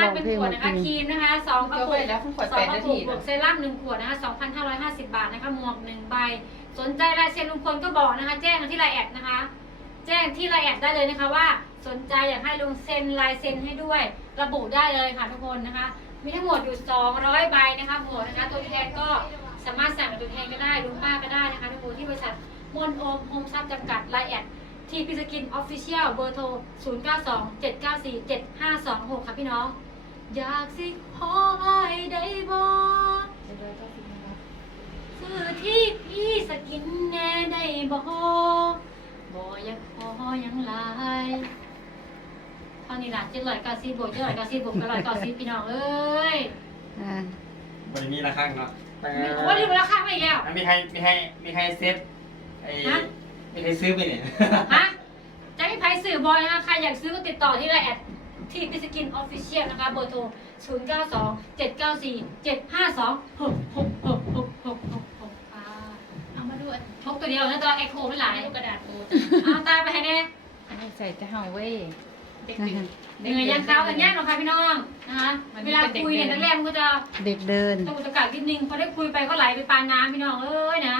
รักเป็นขวดนะคะครีมนะคะสองกระปุกก็ไปแล้วเพิ่งขวดสอแปงดกนาระทีปุกบวกเซรั่มหนึ่งขวดนะคะ2,550บาทนะคะหมวกหนึ่งใบ สนใจลายเซ็นลุงพลก็บอกนะคะ แจ้งมาที่ไลน์แอดนะคะ แจ้งที่ไลน์แอดได้เลยนะคะว่า สนใจอยากให้ลุงเซ็นลายเซ็นให้ด้วย ระบุได้เลยค่ะทุกคนนะคะ มีทั้งหมดอยู่200ใบนะคะหมวกนะคะตัวแทนก็สามารถสั่งกับตัวแทนก็ได้ลุงป้าก็ได้นะคะทุกคนที่บริษัทมนโอมโฮมซับจำกัดไลน์แอด ทีพีสกินออฟฟิเชียลเบอร์โทร 0 9 2 7 9 4 7 5 2 6 ค่ะพี่น้อง อยากสิขอให้ได้บอกคือที่พี่สกินแน่ได้บอกบ่อยากขอหยังหลายเท่านี้ล่ะเจ็ดร้อยเก้าสิบบวกเจ็ดร้อยเก้าสิบบวกเจ็ดร้อยเก้าสิบพี่น้องเอ้ยอ่าบริมีละครั้งเนาะแต่มีโอ้ยรีบราคาไม่อีกแล้ว มีใครมีใครมีใครเซฟไอ้ ฮะ มีใครซื้อไปเนี่ย ฮะจะให้ไพ่สื่อบอยนะคะใครอยากซื้อก็ติดต่อที่ไลน์แอดที่พิสกินออฟฟิเชียลนะคะ เบอร์โทร 0 9 2 7 9 4 7 5 2 6 6 6 6 6 6 6ค่ะเอามาดูอันพกตัวเดียวนะตัวเอ็กโคไม่หลายลูกกระดาษโอ้เอาตามไปให้แน่อันนี้ใส่จะเห่าเว้ย เด็กนะคะๆเหนื่อยยังเช้ากันยากหรอกค่ะพี่น้องนะคะเวลาคุยเนี่ยแรกๆมันก็จะเด็กเดินต้องตะกักนิดนึงพอได้คุยไปก็ไหลไปปานน้ำพี่น้องเอ้ยนะ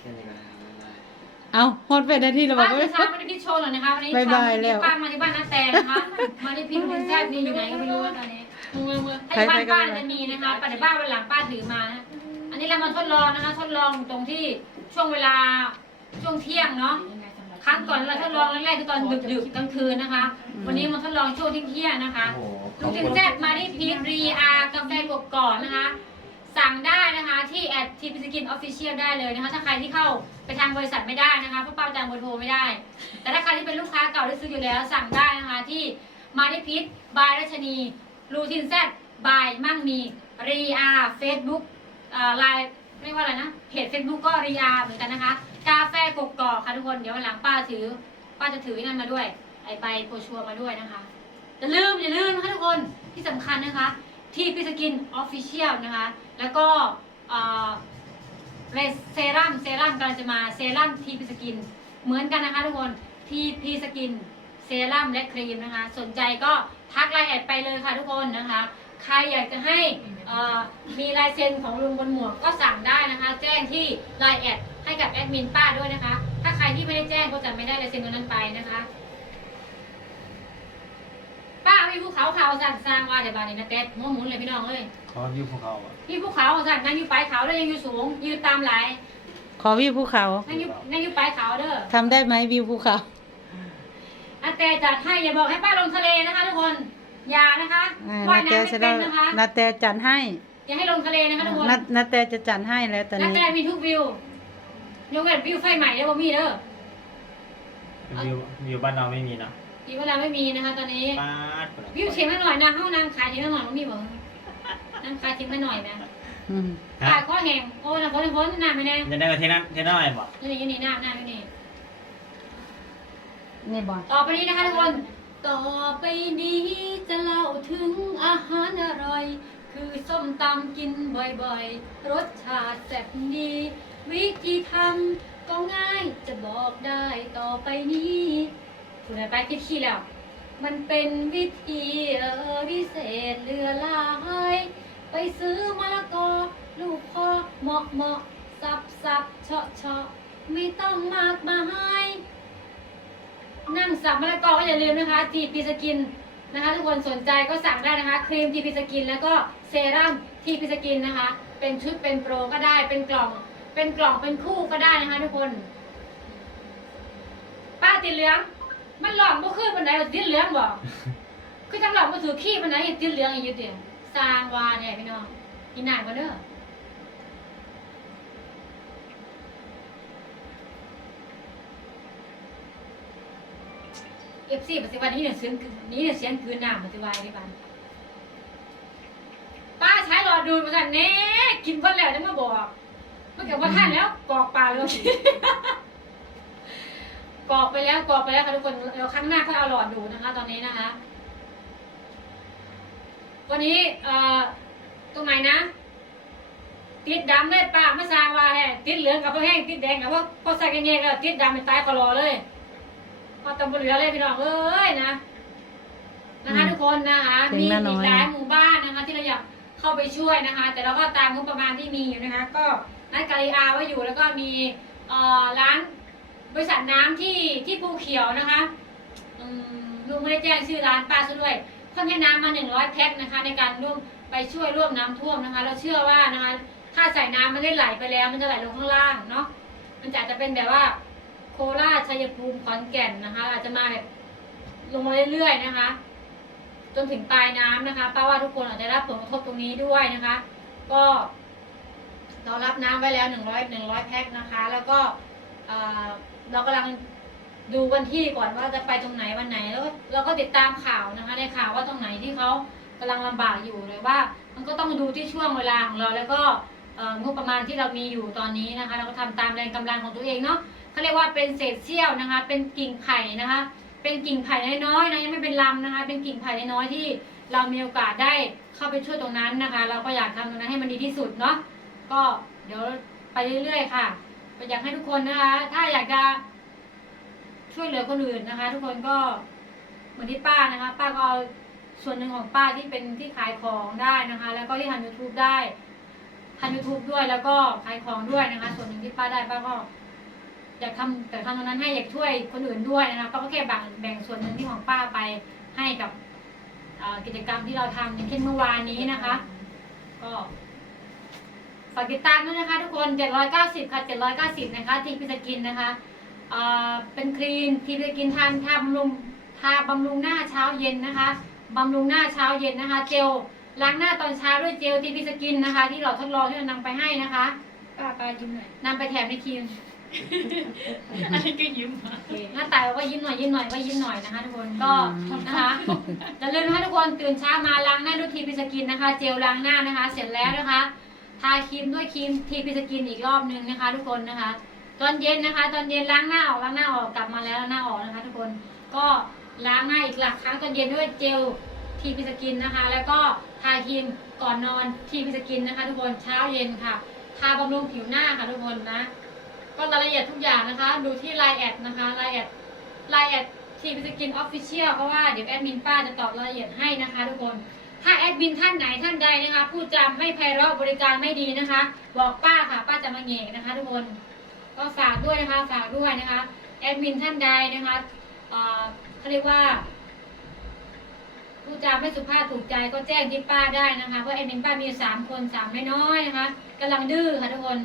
แค่นี้ก็ได้ เอาฮอดไปได้ที่เราบป้าอกที่ว่าเช้าไม่ได้พี่โชว์หรอกนะคะวันนี้บ๊ายบายเช้แล้ว ป้ามาที่บ้านน้าแตนะคะมาที่พี่คุณแซ่บนี่อยู่ไหนก็ไม่รู้ว่าตอนนี้มือมือมือถ้าอยู่บ้านป้าจะมีนะคะปัจจุบันวันหลังป้าถือมานะอันนี้เรามาทดลองนะคะ ทดลองตรงที่ช่วงเวลาช่วงเที่ยงเนาะครั้งก่อนเราทดลองแรกๆคือตอนดึกๆกลางคืนนะคะ วันนี้มาทดลองช่วงเที่ยงๆนะคะ โอ้โหลูกชิ้นแซ่บมาที่พีทรีอากาแฟกบก่อนนะคะ สั่งได้นะคะที่แอดทีพีสกินออฟฟิเชียลได้เลยนะคะถ้าใครที่เข้าไปทางบริษัทไม่ได้นะคะเพราะป้าจำเบอร์โทรไม่ได้ แต่ถ้าใครที่เป็นลูกค้าเก่าที่ซื้ออยู่แล้วสั่งได้นะคะที่มาที่พีทบายรัชนีลูทินแซ่บายมั่งมีรีอาเฟซบุ๊กไลน์เรียกว่าอะไรนะเพจเฟซบุ๊กก็รีอาเหมือนกันนะคะกาแฟกบกอกค่ะทุกคนเดี๋ยววันหลังป้าถือ ป้าจะถือไอ้นั่นมาด้วยไอใบโปรชัวมาด้วยนะคะอย่าลืมอย่าลืมนะคะทุกคนที่สำคัญนะคะที่พิสกินออฟฟิเชียลนะคะ แล้วก็เอ่อเซรั่มเซรั่มกำลังจะมาเซรั่มทีพิสกิน เหมือนกันนะคะทุกคนทีพีสกินเซรั่มและครีมนะคะ สนใจก็ทักไลน์แอดไปเลยค่ะทุกคนนะคะ ใครอยากจะให้มีลายเซ็นของลุงบนหมวกก็สั่งได้นะคะ แจ้งที่ไลน์แอดให้กับแอดมินป้าด้วยนะคะ ถ้าใครที่ไม่ได้แจ้งก็จะไม่ได้ลายเซ็นตัวนั้นไปนะคะ ป้ามีภูเขาเขาสั่งสร้างว่าเดี๋ยวบานนี้นะเต็ดหัวหมุนเลยพี่น้องเอ้ย เขาวิวภูเขาอะมีภูเขาสั่งนั่งอยู่ปลายเขาแล้วยังอยู่สูงยืนตามไหลายขอวิวภูเขานั่งอยู่นั่งอยู่ปลายเขาเด้อทำได้ไหมวิวภูเขาอาแต่จัดให้อย่าบอกให้ป้าลงทะเลนะคะทุกคนอย่านะคะอ่าว่ายนาน้ำแต่ไม่จะเป็ได้นนะคะนาแต่จัดให้อย่าให้ลงทะเลนะคะทุกคนนานาแต่จะจัดให้แล้วตอนนักนี้แสดงมีทุกวิวยกเว้นวิวไฟใหม่เด้อบ่มีเด้อวิววิวบ้านเราไม่มีเนาะอีกเวลาไม่มีนะคะ ตอนนี้ ป้าดคนละวิวเชียงไม่หน่อยนะห้องนางขายเชียงไม่หน่อยบ่มีบ่ นางขายเชียงไม่หน่อยนะอืมฮะขายข้อแห้งโอ้ยนะคนคนหน้าไม่แน่จะได้มาเทนั้นเทนั้นอะไรบอกนี่นี่หน้าหน้านี่นี่บอต่อไปนี้นะคะทุกคน ต่อไปนี้จะเล่าถึงอาหารอร่อย คือส้มตำกินบ่อยๆ รสชาติแซ่บดี วิธีทำก็ง่ายจะบอกได้ต่อไปนี้คุณนายไปคิดขี้แล้ว มันเป็นวิธีเออพิเศษเหลือหลาย ไปซื้อมะละกอ ลูกพอเหมาะเหมาะสับสับเฉาะเฉาะไม่ต้องมากมายนั่งสับมะละกอก็อย่าลืมนะคะทีพีสกินนะคะทุกคนสนใจก็สั่งได้นะคะ ครีมทีพีสกินแล้วก็เซรั่มทีพีสกินนะคะ เป็นชุดเป็นโปรก็ได้เป็นกล่อง เป็นกล่องเป็นคู่ก็ได้นะคะทุกคน ป้าติดเหลือง มันหลอกบ่ขึ้นปันไหนว่าติดเหลืองบอกคือจังหลอกบ่ถือขี้ปันไหนติดเหลืองอีกอยู่เดียว สร้างวาเนี่ยพี่น้องกินหนานกว่าเด้อเอฟซีปฏิวัตินี้เนี่ยเสียงนี้เนี่ยเสียงคืนหน้าปฏิวัติที่บ้านป้าใช้หลอดดูดมาสั่นเน่กินเพิ่นแล้วจะมาบอกเมื่อกี้ว่าท่านแล้วกรอกปลาเลยกรอกไปแล้วกรอกไปแล้วค่ะทุกคนเดี๋ยวครั้งหน้าก็เอาหลอดดูนะคะ ตอนนี้นะคะ วันนี้เอ่อตรงไหนนะ ติดดำเลยป้าไม่สร้างว่าแฮะติดเหลืองกับพ่อแห้งติดแดงกับพ่อพ่อใส่กันแยกแล้วติดดำเป็นตายคอรอเลยพอตำบลเหลือเลยพี่น้องเอ้ยนะนะคะทุกคนนะคะเพลมีงหน้าน้อีอยกหลายหมู่บ้านนะคะ ที่เราอยากเข้าไปช่วยนะคะ แต่เราก็ตามงบประมาณที่มีอยู่นะคะ ก็นัดกาลีอาไว้อยู่แล้วก็มีเอ่อร้านบริษัทน้ำที่ที่ภูเขียวนะคะอืมลุงไม่ได้แจ้งชื่อร้านป้าซะด้วย เพิ่มให้น้ำมาหนึ่งร้อยแพ็คนะคะ ในการร่วมไปช่วยร่วมน้ำท่วมนะคะ เราเชื่อว่านะคะถ้าใส่น้ำมันได้ไหลไปแล้ว มันจะไหลลงข้างล่างเนาะมันจะอาจจะเป็นแบบว่า โคราชชัยภูมิขอนแก่นนะคะ อาจจะมาแบบลงมาเรื่อยๆนะคะ จนถึงปลายน้ำนะคะป้าว่าทุกคนอาจจะรับผลกระทบตรงนี้ด้วยนะคะ ก็เรารับน้ำไว้แล้วหนึ่งร้อยหนึ่งร้อยแพ็คนะคะ แล้วก็เอ่อเรากำลัง ดูวันที่ก่อนว่าจะไปตรงไหนวันไหนแล้วเราก็ติดตามข่าวนะคะ ในข่าวว่าตรงไหนที่เขากำลังลำบากอยู่เลยว่า มันก็ต้องดูที่ช่วงเวลาของเราแล้วก็งบประมาณที่เรามีอยู่ตอนนี้นะคะ เราก็ทำตามแรงกำลังของตัวเองเนาะเขาเรียกว่าเป็นเศษเสี้ยวนะคะ เป็นกิ่งไผ่นะคะ เป็นกิ่งไผ่น้อยๆนะยังไม่เป็นลำนะคะ เป็นกิ่งไผ่น้อยๆที่เรามีโอกาสได้เข้าไปช่วยตรงนั้นนะคะ เราก็อยากทำตรงนั้นให้มันดีที่สุดเนาะก็เดี๋ยวไปเรื่อยๆค่ะอยากให้ทุกคนนะคะ ถ้าอยากจะ ช่วยเหลือคนอื่นนะคะ ทุกคนก็เหมือนที่ป้านะคะ ป้าก็เอาส่วนหนึ่งของป้าที่เป็นที่ขายของได้นะคะ แล้วก็ที่ทำ YouTube ได้ทำ YouTube ด้วยแล้วก็ขายของด้วยนะคะ ส่วนหนึ่งที่ป้าได้ป้าก็อยากทำแต่ทำตรงนั้นให้อยากช่วยคนอื่นด้วยนะคะป้าก็แค่แบ่งแบ่งส่วนหนึ่งที่ของป้าไปให้กับกิจกรรมที่เราทำอย่างเช่นเมื่อวานนี้นะคะ ก็ฝากติดตามด้วยนะคะ ทุกคน 790 ค่ะ 790 นะคะ ทีพิสกินนะคะ เอ่อเป็นครีมทีพิสกินทานทาบำรุงทาบำรุงหน้าเช้าเย็นนะคะบำรุงหน้าเช้าเย็นนะคะ เจลล้างหน้าตอนเช้าด้วยเจลทีพิสกินนะคะ ที่เราทดลองที่เรานำไปให้นะคะป้าป้ายิ้มหน่อยนำไปแถมในครีมอันนี้ก็ยิ้มมาหน้าตายว่ายิ้มหน่อยยิ้มหน่อยว่ายิ้มหน่อยนะคะทุกคนก็นะคะอย่าลืมนะคะทุกคนตื่นเช้ามาล้างหน้าด้วยทีพีสกินนะคะ เจลล้างหน้านะคะ เสร็จแล้วนะคะ ทาครีมด้วยครีมทีพีสกินอีกรอบนึงนะคะ ทุกคนนะคะ ตอนเย็นนะคะ ตอนเย็นล้างหน้าออกล้างหน้าออกกลับมาแล้วล้างหน้าออกนะคะ ทุกคนก็ล้างหน้าอีกหลักครั้งตอนเย็นด้วยเจลทีพีสกินนะคะ แล้วก็ทาครีมก่อนนอนทีพีสกินนะคะ ทุกคนเช้าเย็นค่ะทาบำรุงผิวหน้าค่ะทุกคนนะ ก็รายละเอียดทุกอย่างนะคะ ดูที่ไลน์แอดนะคะไลน์แอดไลน์แอดทีพิสกินออฟฟิเชียลเพราะว่าเดี๋ยวแอดมินป้าจะตอบรายละเอียดให้นะคะทุกคนถ้าแอดมินท่านไหนท่านใดนะคะพูดจาไม่ไพเราะบริการไม่ดีนะคะ บอกป้าค่ะ ป้าจะมาแงกนะคะ ทุกคน ก็ฝากด้วยนะคะฝากด้วยนะคะแอดมินท่านใดนะคะเขาเรียกว่าพูดจาไม่สุภาพถูกใจก็แจ้งที่ป้าได้นะคะเพราะแอดมินป้ามีสามคนสามน้อยๆนะคะกำลังดื้อค่ะทุกคน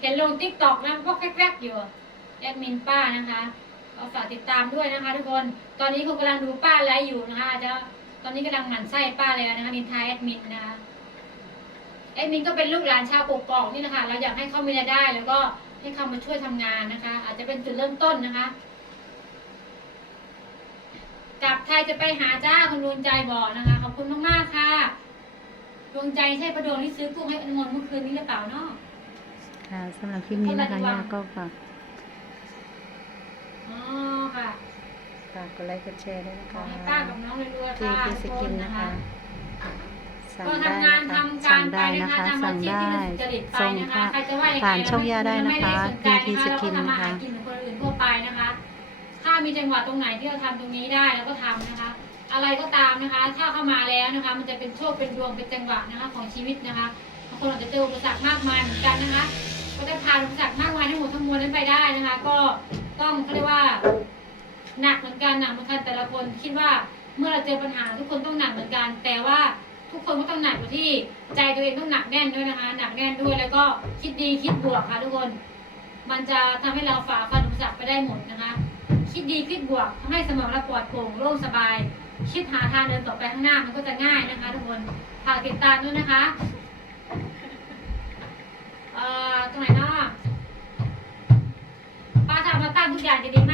เห็นลงติ๊กต็อกแล้วก็แกรกๆอยู่แอดมินป้านะคะก็ฝากติดตามด้วยนะคะ ทุกคน ตอนนี้คุณกำลังดูป้าไลฟ์อยู่นะคะอาจจะตอนนี้กำลังหมั่นไส้ป้าแล้วนะคะนินทาแอดมินนะคะแอดมินก็เป็นลูกหลานชาวปกกอกนี่นะคะเราอยากให้เขามีรายได้แล้วก็ ให้เขามาช่วยทำงานนะคะ อาจจะเป็นจุดเริ่มต้นนะคะ กลับไทยจะไปหาจ้าคุณดวงใจบอกนะคะขอบคุณมากๆค่ะดวงใจใช่ประดวงที่ซื้อกุ้งให้อนมนต์เมื่อคืนนี้หรือเปล่าเนาะค่ะสำหรับคลิปนี้นะคะย่าก็ฝากอ๋อค่ะฝากกดไลค์กดแชร์ด้วยนะขอคะให้ป้ากับน้องรวยๆที่ค่ะพีสทุกคกินนนะนะคะคะสั่งก็ได้ทำงานนะคะทำกาสั่รง ไปได้นะนะคะคะทำอาสั่งชีพได้ที่เป็นสุจริตไปส่งนะคะค่ะใครจะว่ายังไงผ่านช่องย่าได้นะคะไม่ได้สนใจที่นะคะพีสกินเราก็ทำมานะคะหากินเหมือนคนอื่นทั่วไปนะคะ ถ้ามีจังหวะตรงไหนที่เราทำตรงนี้ได้เราก็ทำนะคะ อะไรก็ตามนะคะ ถ้าเข้ามาแล้วนะคะ มันจะเป็นโชคเป็นดวงเป็นจังหวะนะคะ ของชีวิตนะคะบางคนอาจจะเจออุปสรรคมากมายเหมือนกันนะคะ ก็จะผ่านอุปสรรคมากมายทั้งหมดทั้งมวลนั้นไปได้นะคะ ก็ต้องเขาเรียกว่าหนักเหมือนกันหนักเหมือนกันแต่ละคนคิดว่าเมื่อเราเจอปัญหาทุกคนต้องหนักเหมือนกัน แต่ว่า ทุกคนก็ต้องหนักอยู่ที่ใจตัวเองต้องหนักแน่นด้วยนะคะ หนักแน่นด้วยแล้วก็คิดดีคิดบวกค่ะทุกคน มันจะทำให้เราฝ่าฟันอุปสรรคไปได้หมดนะคะ คิดดีคิดบวกทำให้สมองเราปลอดโปร่งโล่งสบาย คิดหาทางเดินต่อไปข้างหน้ามันก็จะง่ายนะคะ ทุกคนฝากติดตามด้วยนะคะเอ่อตรงไหนเนาะป้าทามาตั้งทุกอย่างจะดีมาก